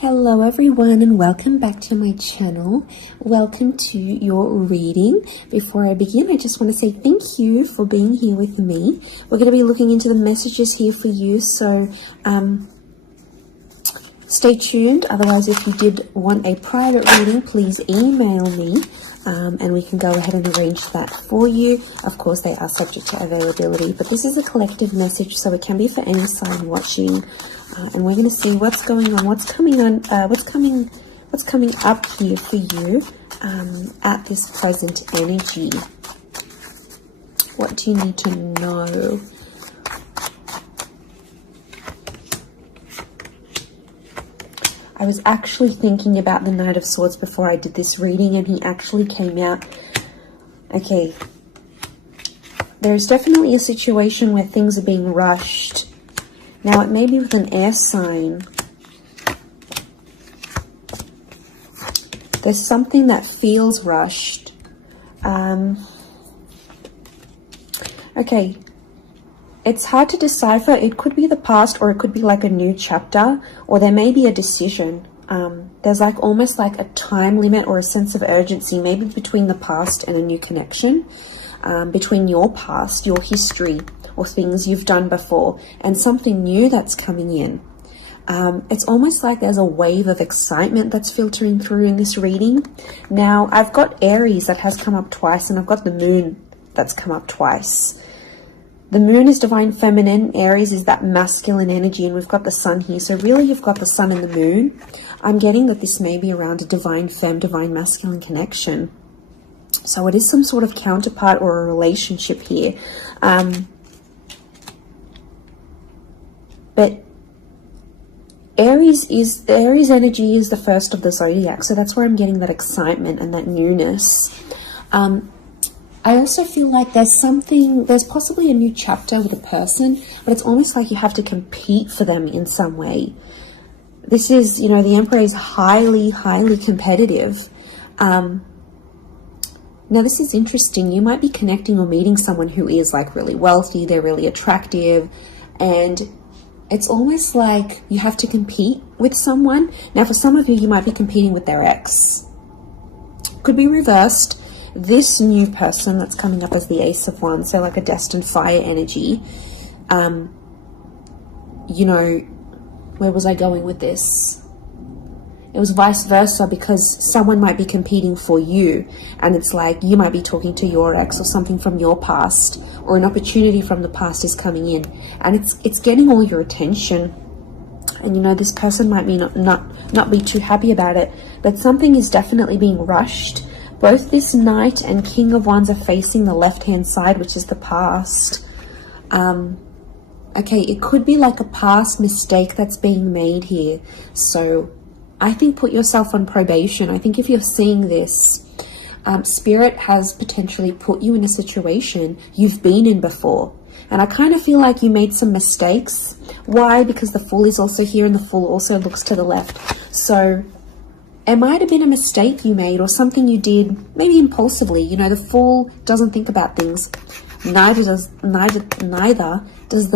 Hello everyone and welcome back to my channel. Welcome to your reading. Before I begin, I just want to say thank you for being here with me. We're going to be looking into the messages here for you, so stay tuned. Otherwise, if you did want a private reading, please email me and we can go ahead and arrange that for you. Of course, they are subject to availability, but this is a collective message, so it can be for any sign watching. And we're going to see what's going on, what's coming up here for you at this present energy. What do you need to know? I was actually thinking about the Knight of Swords before I did this reading, and he actually came out. Okay, there's definitely a situation where things are being rushed. Now, it may be with an air sign. There's something that feels rushed. Okay, it's hard to decipher. It could be the past, or it could be like a new chapter, or there may be a decision. There's like almost like a time limit or a sense of urgency, maybe between the past and a new connection, between your past, your history, or things you've done before, and something new that's coming in. It's almost like there's a wave of excitement that's filtering through in this reading. Now, I've got Aries that has come up twice, and I've got the Moon that's come up twice. The Moon is divine feminine, Aries is that masculine energy, and we've got the Sun here. So really, you've got the Sun and the Moon. I'm getting that this may be around a divine femme, divine masculine connection. So it is some sort of counterpart or a relationship here. But Aries energy is the first of the zodiac, so that's where I'm getting that excitement and that newness. I also feel like there's possibly a new chapter with a person, but it's almost like you have to compete for them in some way. This is, you know, the Emperor is highly, highly competitive. Now, this is interesting. You might be connecting or meeting someone who is like really wealthy, they're really attractive, and it's almost like you have to compete with someone. Now, for some of you, you might be competing with their ex. Could be reversed. This new person that's coming up as the Ace of Wands, so like a destined fire energy. You know, where was I going with this? It was vice versa, because someone might be competing for you, and it's like you might be talking to your ex or something from your past, or an opportunity from the past is coming in, and it's getting all your attention. And you know, this person might be not be too happy about it, but something is definitely being rushed. Both this Knight and King of Wands are facing the left-hand side, which is the past. Okay, it could be like a past mistake that's being made here. So I think put yourself on probation. I think if you're seeing this, Spirit has potentially put you in a situation you've been in before. And I kind of feel like you made some mistakes. Why? Because the Fool is also here, and the Fool also looks to the left. So it might have been a mistake you made, or something you did, maybe impulsively. You know, the Fool doesn't think about things. Neither does the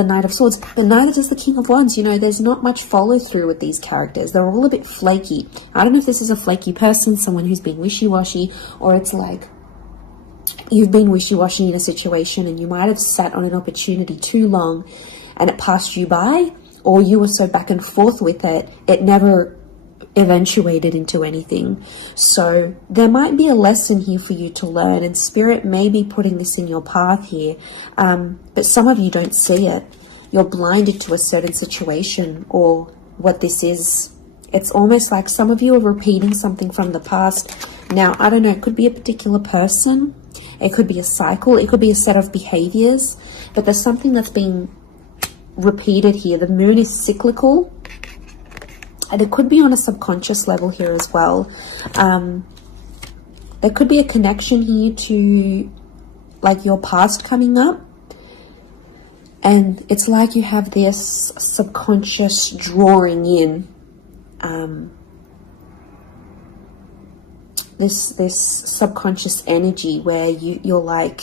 Knight of Swords, but neither does the King of Wands. You know, there's not much follow through with these characters. They're all a bit flaky. I don't know if this is a flaky person, someone who's being wishy-washy, or it's like you've been wishy-washy in a situation and you might have sat on an opportunity too long and it passed you by, or you were so back and forth with it, it never eventuated into anything. So there might be a lesson here for you to learn, and Spirit may be putting this in your path here, but some of you don't see it. You're blinded to a certain situation or what this is. It's almost like some of you are repeating something from the past. Now, I don't know, it could be a particular person, it could be a cycle, it could be a set of behaviors, but there's something that's being repeated here. The Moon is cyclical, and it could be on a subconscious level here as well. There could be a connection here to like your past coming up. And it's like you have this subconscious drawing in this subconscious energy where you're like,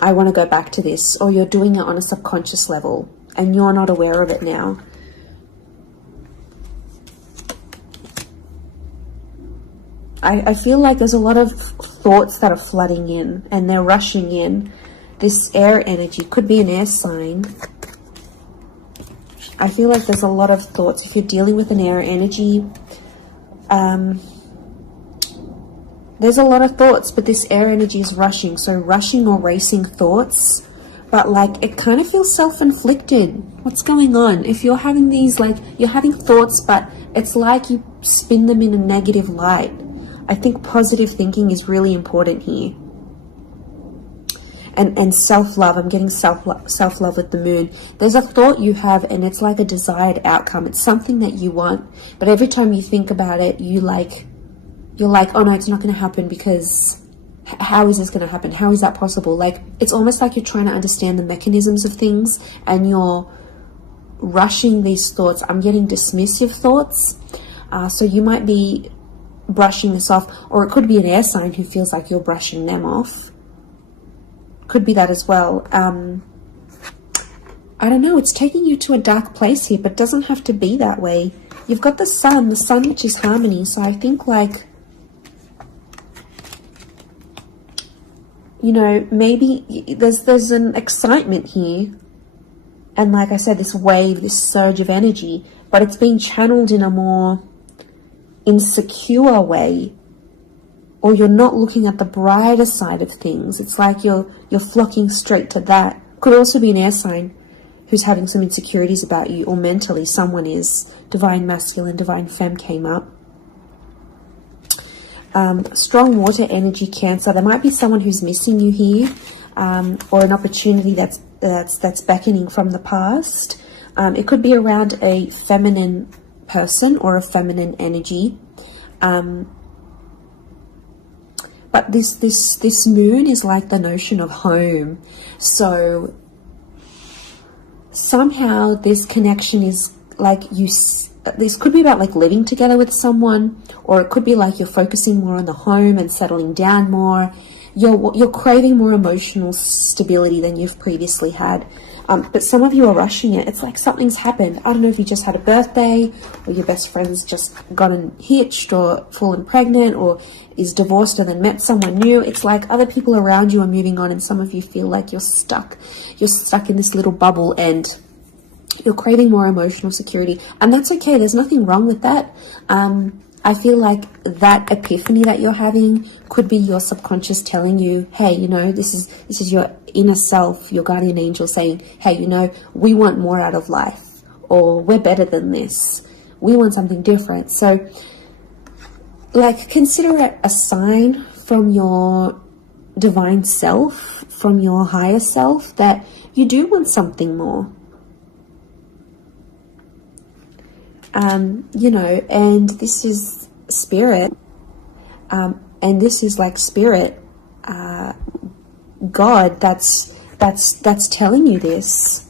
I want to go back to this, or you're doing it on a subconscious level and you're not aware of it now. I feel like there's a lot of thoughts that are flooding in and they're rushing in. This air energy could be an air sign. I feel like there's a lot of thoughts. If you're dealing with an air energy, there's a lot of thoughts, but this air energy is rushing. So rushing or racing thoughts, but like it kind of feels self-inflicted. What's going on? If you're having these, like you're having thoughts, but it's like you spin them in a negative light. I think positive thinking is really important here. And self-love, I'm getting self-love with the moon. There's a thought you have and it's like a desired outcome. It's something that you want, but every time you think about it, you're like, oh no, it's not going to happen, because how is this going to happen? How is that possible? Like, it's almost like you're trying to understand the mechanisms of things and you're rushing these thoughts. I'm getting dismissive thoughts. So you might be brushing this off, or it could be an air sign who feels like you're brushing them off. Could be that as well. I don't know, it's taking you to a dark place here, but doesn't have to be that way. You've got the sun which is harmony. So I think, like, you know, maybe there's an excitement here. And like I said, this wave, this surge of energy, but it's being channeled in a more insecure way, or you're not looking at the brighter side of things. It's like you're flocking straight to that. Could also be an air sign who's having some insecurities about you, or mentally someone is. Divine masculine, divine femme came up. Strong water energy, Cancer. There might be someone who's missing you here, or an opportunity that's beckoning from the past. It could be around a feminine person or a feminine energy. But this moon is like the notion of home. So somehow this connection is like this could be about like living together with someone, or it could be like you're focusing more on the home and settling down more. You're craving more emotional stability than you've previously had. But some of you are rushing it. It's like something's happened. I don't know if you just had a birthday, or your best friend's just gotten hitched or fallen pregnant, or is divorced and then met someone new. It's like other people around you are moving on, and some of you feel like you're stuck. You're stuck in this little bubble and you're craving more emotional security. And that's okay. There's nothing wrong with that. I feel like that epiphany that you're having could be your subconscious telling you, hey, you know, this is your inner self, your guardian angel saying, hey, you know, we want more out of life, or we're better than this. We want something different. So, like, consider it a sign from your divine self, from your higher self, that you do want something more. You know, and this is spirit, and this is like spirit, God, that's telling you this.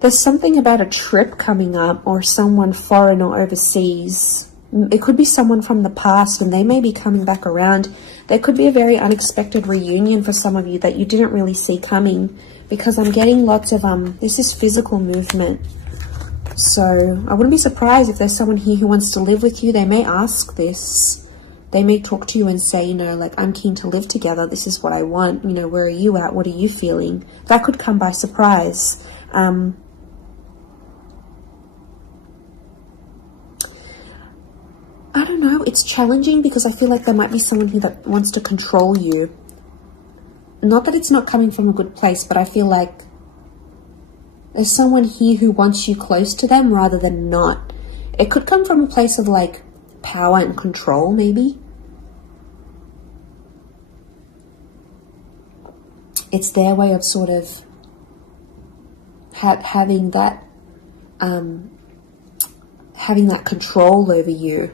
There's something about a trip coming up, or someone foreign or overseas. It could be someone from the past, and they may be coming back around. There could be a very unexpected reunion for some of you that you didn't really see coming, because I'm getting lots of, this is physical movement. So I wouldn't be surprised if there's someone here who wants to live with you. They may ask this. They may talk to you and say, you know, like, I'm keen to live together. This is what I want. You know, where are you at? What are you feeling? That could come by surprise. I don't know. It's challenging because I feel like there might be someone here that wants to control you. Not that it's not coming from a good place, but I feel like there's someone here who wants you close to them rather than not. It could come from a place of like power and control, maybe. It's their way of sort of having that control over you,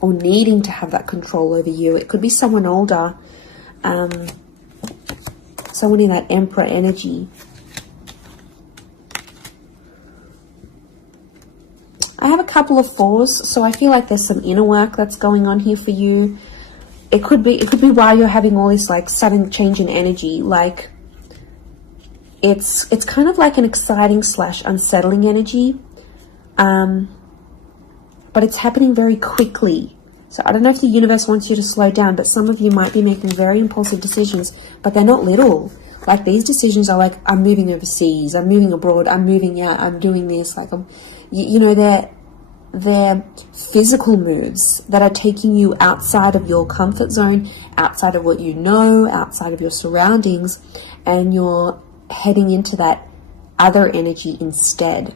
or needing to have that control over you. It could be someone older, someone in that Emperor energy. I have a couple of fours, so I feel like there's some inner work that's going on here for you. It could be why you're having all this like sudden change in energy. Like, It's kind of like an exciting / unsettling energy, but it's happening very quickly. So I don't know if the universe wants you to slow down, but some of you might be making very impulsive decisions, but they're not little. Like, these decisions are like, I'm moving overseas, I'm moving abroad, I'm moving out, I'm doing this. Like, you know, they're physical moves that are taking you outside of your comfort zone, outside of what you know, outside of your surroundings, and you're heading into that other energy instead.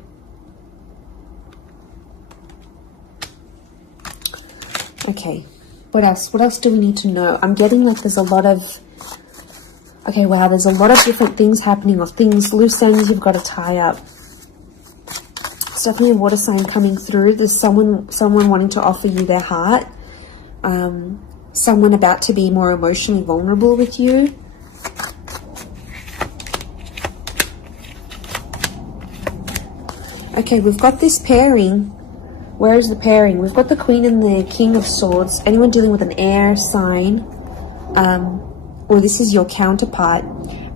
Okay, what else? What else do we need to know? I'm getting like there's a lot of... Okay, wow, there's a lot of different things happening, or things, loose ends you've got to tie up. It's definitely a water sign coming through. There's someone wanting to offer you their heart. Someone about to be more emotionally vulnerable with you. Okay, we've got this pairing. Where is the pairing? We've got the Queen and the King of Swords. Anyone dealing with an air sign, or this is your counterpart.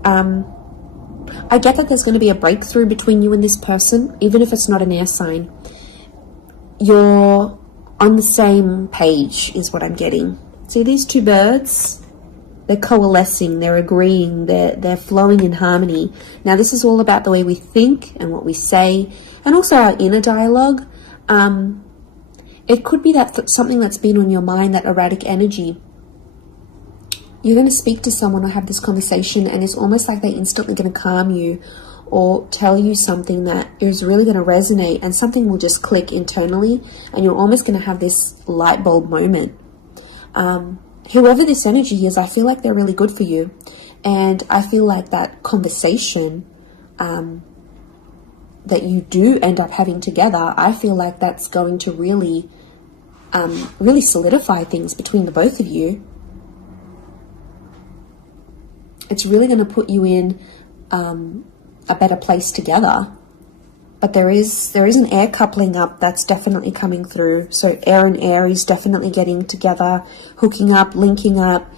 I get that there's going to be a breakthrough between you and this person, even if it's not an air sign. You're on the same page, is what I'm getting. See these two birds? They're coalescing, they're agreeing, they're flowing in harmony. Now, this is all about the way we think and what we say, and also our inner dialogue. It could be that something that's been on your mind, that erratic energy. You're going to speak to someone or have this conversation, and it's almost like they're instantly going to calm you or tell you something that is really going to resonate, and something will just click internally, and you're almost going to have this light bulb moment. Whoever this energy is, I feel like they're really good for you, and I feel like that conversation that you do end up having together, I feel like that's going to really solidify things between the both of you. It's really going to put you in a better place together. But there is an air coupling up that's definitely coming through. So air and Aries definitely getting together, hooking up, linking up.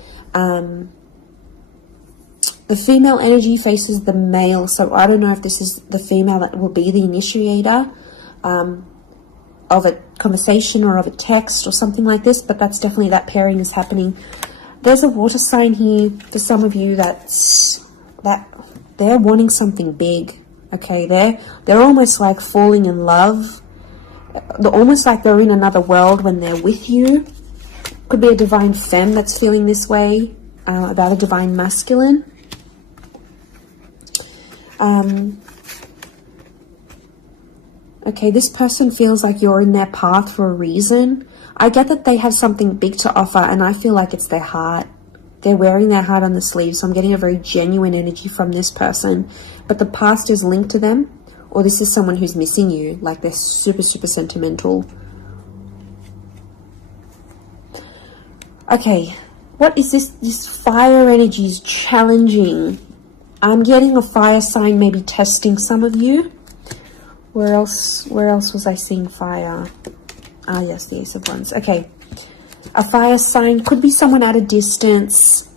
The female energy faces the male, so I don't know if this is the female that will be the initiator of a conversation or of a text or something like this, but that's definitely, that pairing is happening. There's a water sign here for some of you that they're wanting something big. Okay, they're almost like falling in love. They're almost like they're in another world when they're with you. Could be a divine femme that's feeling this way about a divine masculine. Okay, this person feels like you're in their path for a reason. I get that they have something big to offer, and I feel like it's their heart. They're wearing their heart on the sleeve, so I'm getting a very genuine energy from this person. But the past is linked to them, or this is someone who's missing you, like they're super, super sentimental. Okay, what is this? This fire energy is challenging. I'm getting a fire sign maybe testing some of you. Where else was I seeing fire? Ah, yes, the Ace of Wands. Okay. A fire sign could be someone at a distance.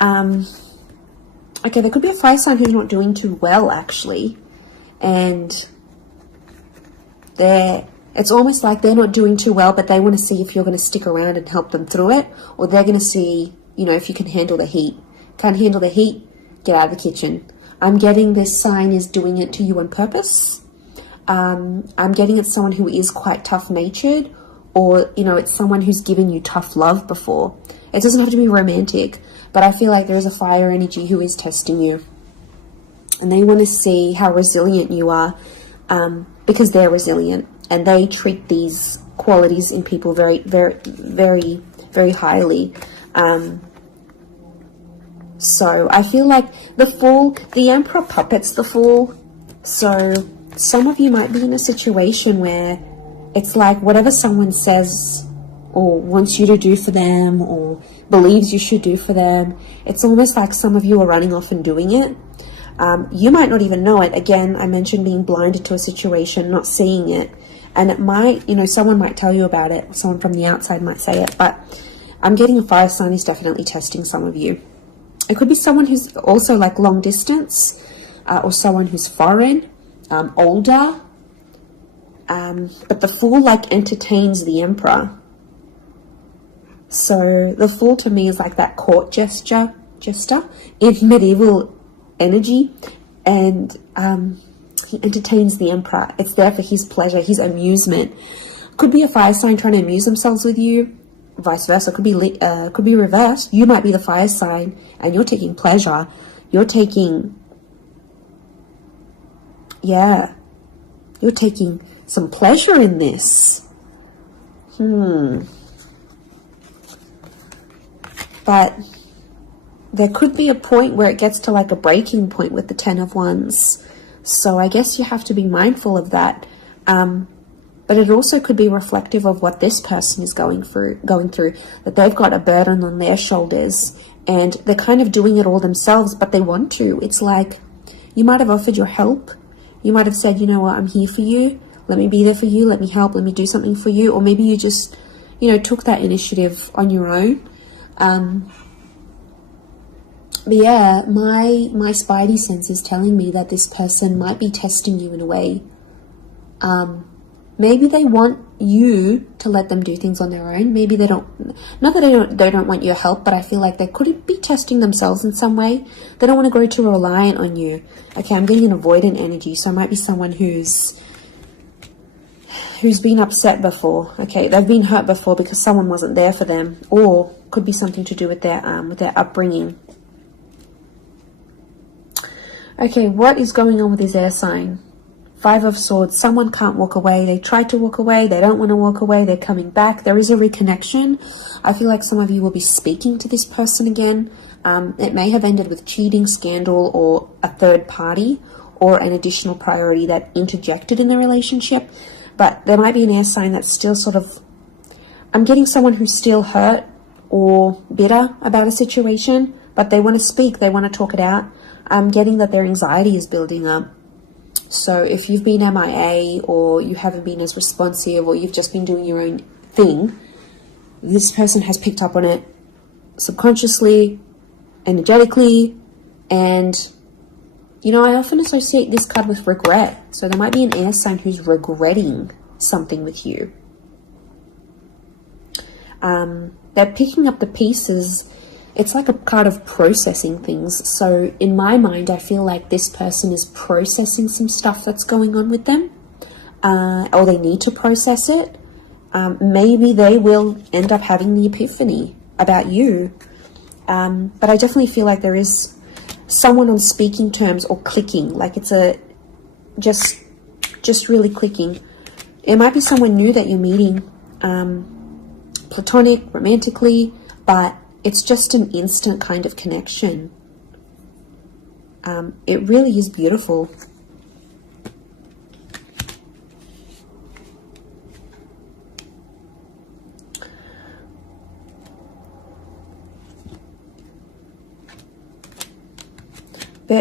Okay, there could be a fire sign who's not doing too well, actually. And it's almost like they're not doing too well, but they want to see if you're going to stick around and help them through it. Or they're going to see, you know, if you can handle the heat. Can't handle the heat? Get out of the kitchen. I'm getting this sign is doing it to you on purpose. I'm getting it's someone who is quite tough-natured, or, you know, it's someone who's given you tough love before. It doesn't have to be romantic, but I feel like there is a fire energy who is testing you. And they want to see how resilient you are, because they're resilient, and they treat these qualities in people very, very, very, very highly. So I feel like the Fool, the Emperor puppets the Fool. So some of you might be in a situation where it's like whatever someone says or wants you to do for them or believes you should do for them, it's almost like some of you are running off and doing it. You might not even know it. Again, I mentioned being blinded to a situation, not seeing it. And it might, you know, someone might tell you about it. Someone from the outside might say it. But I'm getting a fire sign is definitely testing some of you. It could be someone who's also like long distance. or someone who's foreign, older. But the Fool like entertains the Emperor. So the Fool to me is like that court jester in medieval energy, and he entertains the Emperor. It's there for his pleasure, his amusement. Could be a fire sign trying to amuse themselves with you, vice versa. Could be reversed. You might be the fire sign and you're taking pleasure. You're taking some pleasure in this. But there could be a point where it gets to like a breaking point with the Ten of Wands. So I guess you have to be mindful of that. But it also could be reflective of what this person is going through, that they've got a burden on their shoulders and they're kind of doing it all themselves, but they want to. It's like you might have offered your help. You might have said, you know what, I'm here for you. Let me be there for you. Let me help. Let me do something for you. Or maybe you just, took that initiative on your own. But yeah, my spidey sense is telling me that this person might be testing you in a way. Maybe they want you to let them do things on their own. Maybe they don't, not that they don't want your help, but I feel like they could be testing themselves in some way. They don't want to grow too reliant on you. Okay, I'm getting an avoidant energy, so it might be someone who's been upset before. Okay, they've been hurt before because someone wasn't there for them, or could be something to do with their upbringing. Okay, what is going on with this air sign? Five of Swords. Someone can't walk away. They tried to walk away. They don't want to walk away. They're coming back. There is a reconnection. I feel like some of you will be speaking to this person again. It may have ended with cheating, scandal, or a third party, or an additional priority that interjected in the relationship. But there might be an air sign that's still sort of... I'm getting someone who's still hurt or bitter about a situation, but they want to speak. They want to talk it out. I'm getting that their anxiety is building up. So if you've been MIA, or you haven't been as responsive, or you've just been doing your own thing, this person has picked up on it subconsciously, energetically, and I often associate this card with regret. So there might be an air sign who's regretting something with you. They're picking up the pieces. It's like a card of processing things. So in my mind, I feel like this person is processing some stuff that's going on with them, or they need to process it. Maybe they will end up having the epiphany about you. But I definitely feel like there is someone on speaking terms or clicking, like it's just really clicking. It might be someone new that you're meeting, platonic, romantically, but it's just an instant kind of connection. It really is beautiful.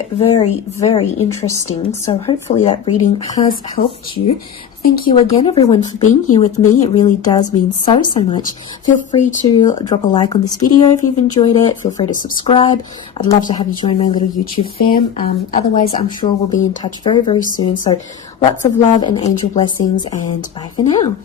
Very, very interesting. So hopefully that reading has helped you. Thank you again, everyone, for being here with me. It really does mean so much. Feel free to drop a like on this video if you've enjoyed it. Feel free to subscribe. I'd love to have you join my little YouTube fam. Otherwise, I'm sure we'll be in touch very, very soon. So lots of love and angel blessings, and bye for now.